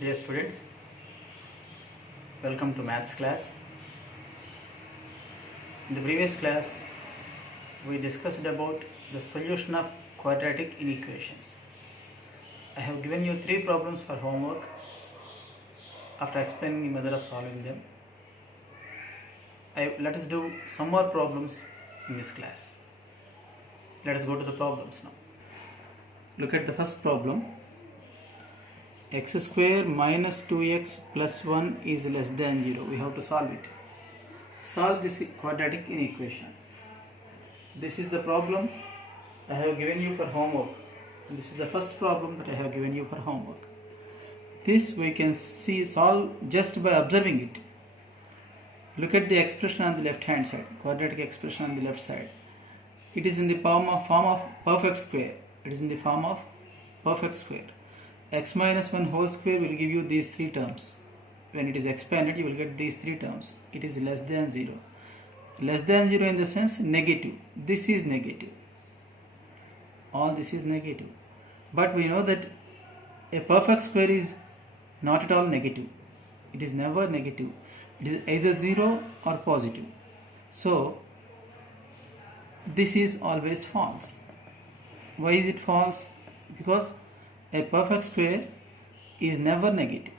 Dear students, welcome to maths class. In the previous class, we discussed about the solution of quadratic inequations. I have given you 3 problems for homework after explaining the method of solving them. Let us do some more problems in this class. Let us go to the problems now. Look at the first problem. X square minus 2x plus 1 is less than 0. We have to solve it. Solve this quadratic inequation. This is the problem I have given you for homework. And this is the first problem that I have given you for homework. This we can solve just by observing it. Look at the expression on the left hand side, quadratic expression on the left side. It is in the form of perfect square. It is in the form of perfect square. X minus 1 whole square will give you these 3 terms. When it is expanded, you will get these 3 terms. It is less than 0. Less than 0 in the sense negative. This is negative. All this is negative. But we know that a perfect square is not at all negative. It is never negative. It is either 0 or positive. So, this is always false. Why is it false? Because a perfect square is never negative.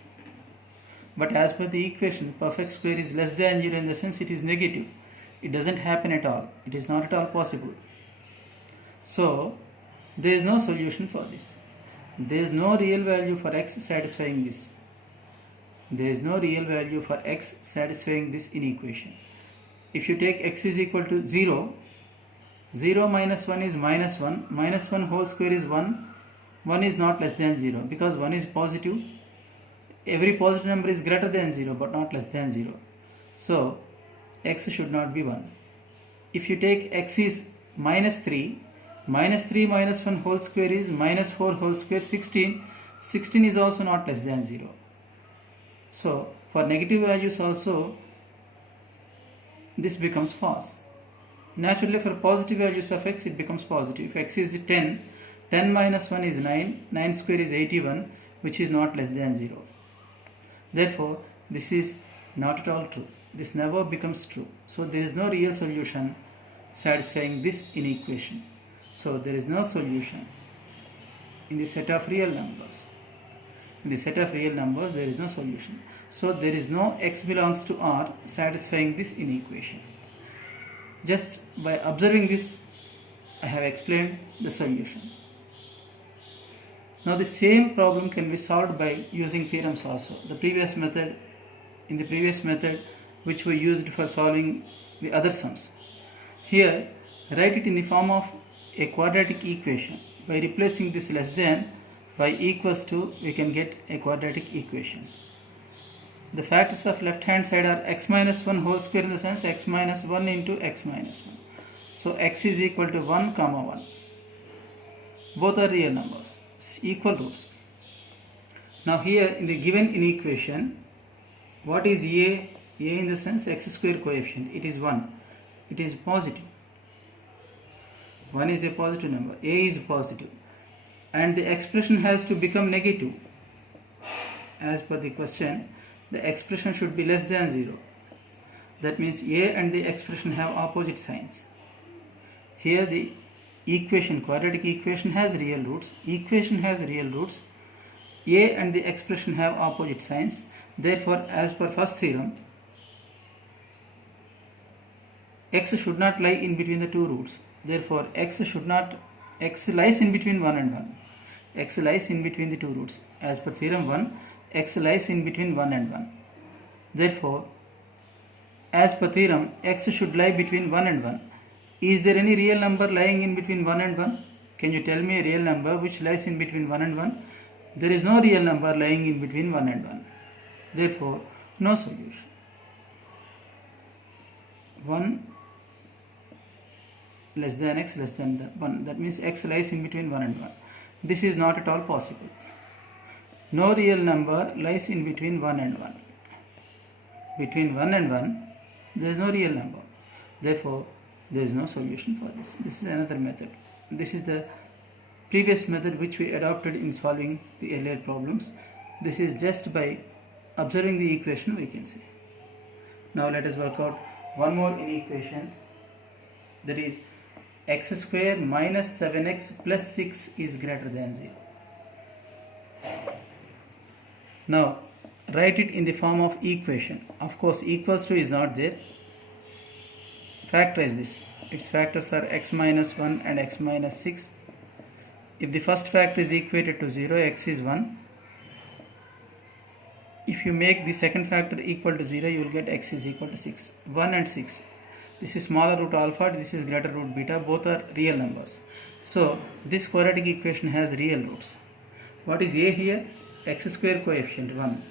But as per the equation, perfect square is less than 0 in the sense it is negative. It doesn't happen at all. It is not at all possible. So, there is no solution for this. There is no real value for x satisfying this. There is no real value for x satisfying this inequation. If you take x is equal to 0, 0 minus 1 is minus 1. Minus 1 whole square is 1. 1 is not less than 0 because 1 is positive. Every positive number is greater than 0 but not less than 0. So, x should not be 1. If you take x is minus 3 minus 1 whole square is minus 4 whole square 16. 16 is also not less than 0. So, for negative values also this becomes false. Naturally, for positive values of x it becomes positive. If x is 10, 10 minus 1 is 9, 9 square is 81, which is not less than 0. Therefore, this is not at all true. This never becomes true. So, there is no real solution satisfying this inequation. So, there is no solution in the set of real numbers. In the set of real numbers, there is no solution. So, there is no x belongs to R satisfying this inequation. Just by observing this, I have explained the solution. Now, the same problem can be solved by using theorems also. In the previous method which we used for solving the other sums. Here, write it in the form of a quadratic equation. By replacing this less than by equals to, we can get a quadratic equation. The factors of left hand side are x minus 1 whole square in the sense x minus 1 into x minus 1. So, x is equal to 1 comma 1. Both are real numbers, equal roots. Now, here in the given inequation, what is a? A in the sense x square coefficient. It is 1. It is positive. 1 is a positive number. A is positive. And the expression has to become negative. As per the question, the expression should be less than 0. That means a and the expression have opposite signs. Here the equation, quadratic equation has real roots. Equation has real roots. A and the expression have opposite signs. Therefore, as per first theorem, x should not lie in between the two roots. Therefore, x lies in between 1 and 1. X lies in between the two roots. As per theorem 1, x lies in between 1 and 1. Therefore, as per theorem, x should lie between 1 and 1. Is there any real number lying in between 1 and 1? Can you tell me a real number which lies in between 1 and 1? There is no real number lying in between 1 and 1. Therefore, no solution. 1 less than x less than 1. That means x lies in between 1 and 1. This is not at all possible. No real number lies in between 1 and 1. Between 1 and 1, there is no real number. Therefore, there is no solution for this. This is another method. This is the previous method which we adopted in solving the earlier problems. This is just by observing the equation we can see. Now let us work out one more in equation, that is x square minus 7x plus 6 is greater than 0. Now write it in the form of equation. Of course equals to is not there. Factorize this. Its factors are x minus 1 and x minus 6. If the first factor is equated to 0, x is 1. If you make the second factor equal to 0, you will get x is equal to 6. 1 and 6. This is smaller root alpha, this is greater root beta, both are real numbers. So this quadratic equation has real roots. What is a here? X square coefficient 1.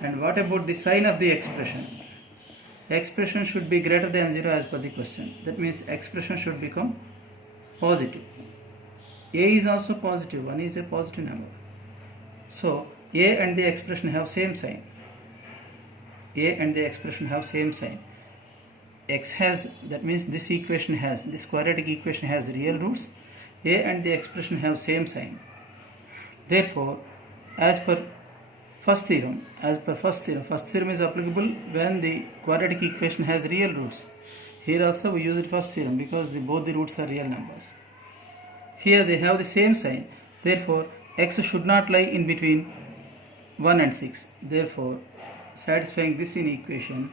And what about the sign of the expression? Expression should be greater than 0 as per the question. That means expression should become positive. A is also positive, 1 is a positive number. So a and the expression have same sign. A and the expression have same sign. X has, that means this equation has, this quadratic equation has real roots. A and the expression have same sign. Therefore, as per first theorem is applicable when the quadratic equation has real roots. Here also we use first theorem because both the roots are real numbers. Here they have the same sign. Therefore, x should not lie in between 1 and 6. Therefore, satisfying this equation,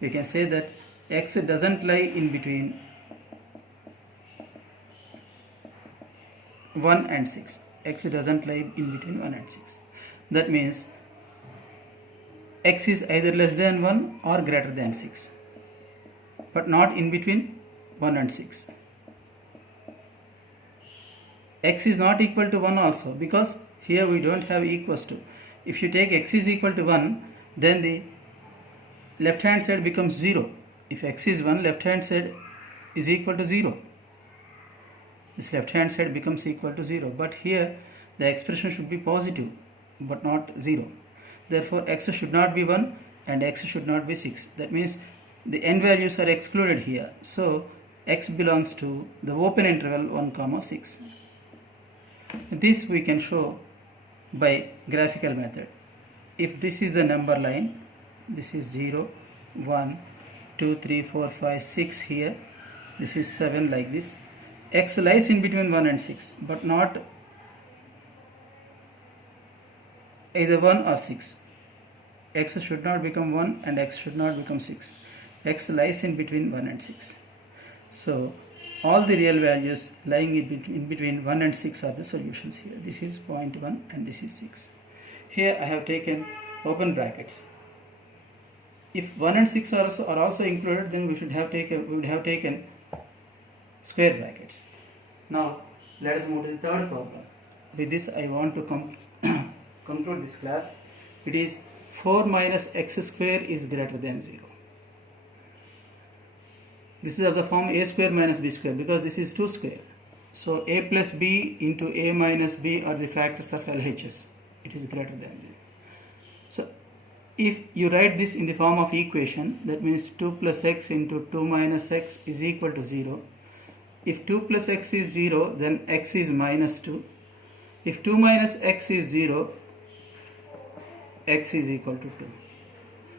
we can say that x doesn't lie in between 1 and 6. X doesn't lie in between 1 and 6. That means x is either less than 1 or greater than 6, but not in between 1 and 6. X is not equal to 1 also, because here we don't have equals to. If you take x is equal to 1, then the left hand side becomes 0. If x is 1, left hand side is equal to 0. This left hand side becomes equal to 0. But here the expression should be positive but not 0. Therefore x should not be 1 and x should not be 6. That means the n values are excluded here. So x belongs to the open interval 1, 6. This we can show by graphical method. If this is the number line, this is 0, 1, 2, 3, 4, 5, 6 here, this is 7 like this. X lies in between 1 and 6, but not either 1 or 6. X should not become 1 and x should not become 6. X lies in between 1 and 6. So all the real values lying in between 1 and 6 are the solutions here. This is 0.1 and this is 6. Here I have taken open brackets. If 1 and 6 are also included, then we would have taken square brackets. Now let us move to the third problem. With this I want to conclude this class. It is 4 minus x square is greater than 0. This is of the form a square minus b square, because this is 2 square. So a plus b into a minus b are the factors of LHS. It is greater than 0. So if you write this in the form of equation, that means 2 plus x into 2 minus x is equal to 0. If 2 plus x is 0, then x is minus 2. If 2 minus x is 0, x is equal to 2.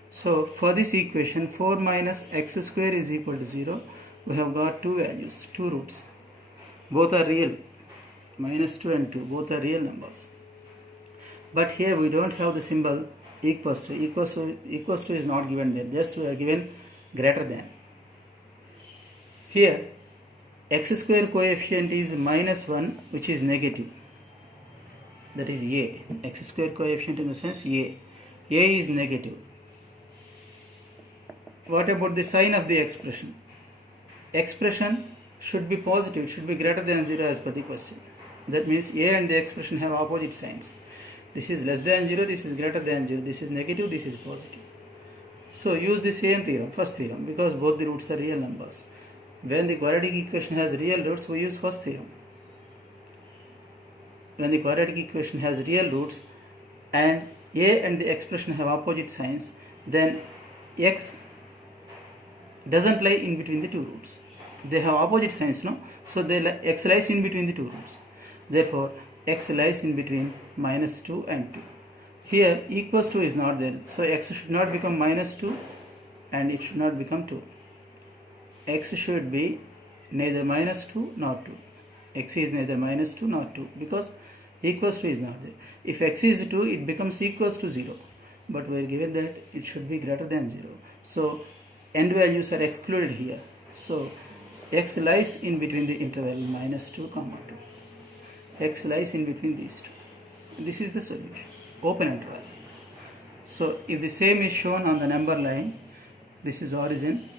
So for this equation, 4 minus x square is equal to 0. We have got two values, two roots. Both are real. Minus 2 and 2, both are real numbers. But here we don't have the symbol equals to. Equals to is not given there. Just we are given greater than. Here x square coefficient is minus 1, which is negative. That is a. X square coefficient in the sense a. A is negative. What about the sign of the expression? Expression should be positive. It should be greater than 0 as per the question. That means a and the expression have opposite signs. This is less than 0, this is greater than 0, this is negative, this is positive. So use the same theorem, first theorem, because both the roots are real numbers. When the quadratic equation has real roots, we use first theorem. When the quadratic equation has real roots and a and the expression have opposite signs, then x doesn't lie in between the two roots. They have opposite signs, no? So x lies in between the two roots. Therefore, x lies in between minus 2 and 2. Here equals to is not there, so x should not become minus 2 and it should not become 2. X should be neither minus 2 nor 2. X is neither minus 2 nor 2 because equals to is not there. If x is 2, it becomes equals to 0, but we are given that it should be greater than 0. So end values are excluded here. So x lies in between the interval minus 2 comma 2. X lies in between these two. This is the solution, open interval. So if the same is shown on the number line, this is origin.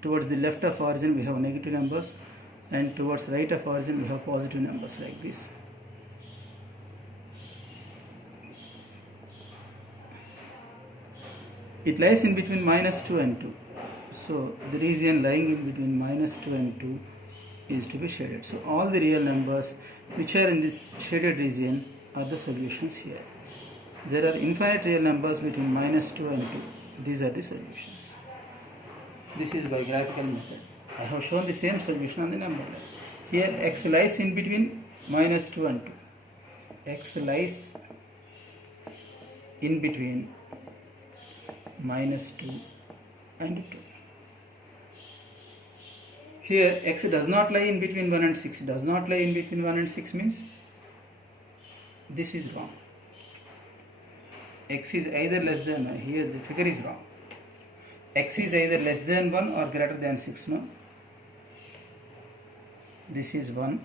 Towards the left of origin we have negative numbers, and towards right of origin we have positive numbers like this. It lies in between minus 2 and 2. So the region lying in between minus 2 and 2 is to be shaded. So all the real numbers which are in this shaded region are the solutions here. There are infinite real numbers between minus 2 and 2. These are the solutions. This is by graphical method. I have shown the same solution on the number line. Here x lies in between minus 2 and 2. X lies in between minus 2 and 2. Here x does not lie in between 1 and 6. Does not lie in between 1 and 6 means this is wrong. X is either less than 1. Here the figure is wrong. X is either less than 1 or greater than 6. No? This is 1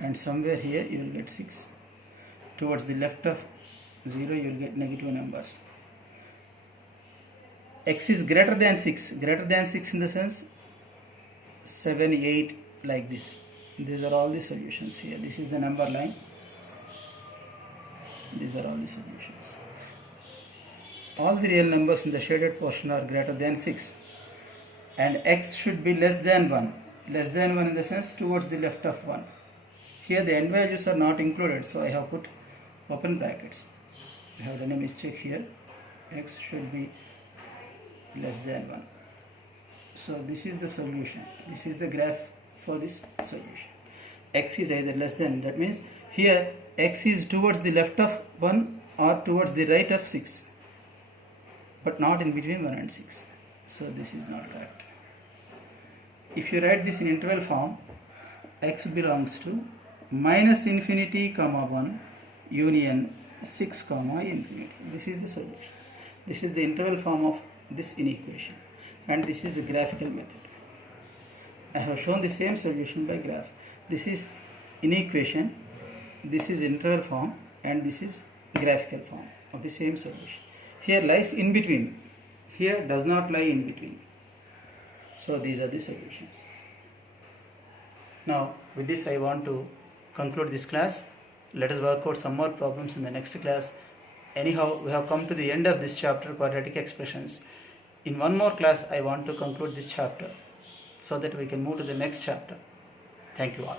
and somewhere here you will get 6. Towards the left of 0 you will get negative numbers. X is greater than 6. Greater than 6 in the sense 7, 8 like this. These are all the solutions here. This is the number line. These are all the solutions. All the real numbers in the shaded portion are greater than 6, and x should be less than 1. Less than 1 in the sense towards the left of 1. Here the end values are not included, so I have put open brackets. I have done a mistake here. X should be less than 1. So this is the solution. This is the graph for this solution. X is either less than, that means here x is towards the left of 1 or towards the right of 6, but not in between 1 and 6. So this is not correct. If you write this in interval form, x belongs to minus infinity comma 1 union 6 comma infinity. This is the solution. This is the interval form of this inequation, and this is a graphical method. I have shown the same solution by graph. This is inequation, this is interval form, and this is graphical form of the same solution. Here lies in between, here does not lie in between. So these are the solutions. Now with this I want to conclude this class. Let us work out some more problems in the next class. Anyhow, we have come to the end of this chapter, quadratic expressions. In one more class I want to conclude this chapter so that we can move to the next chapter. Thank you all.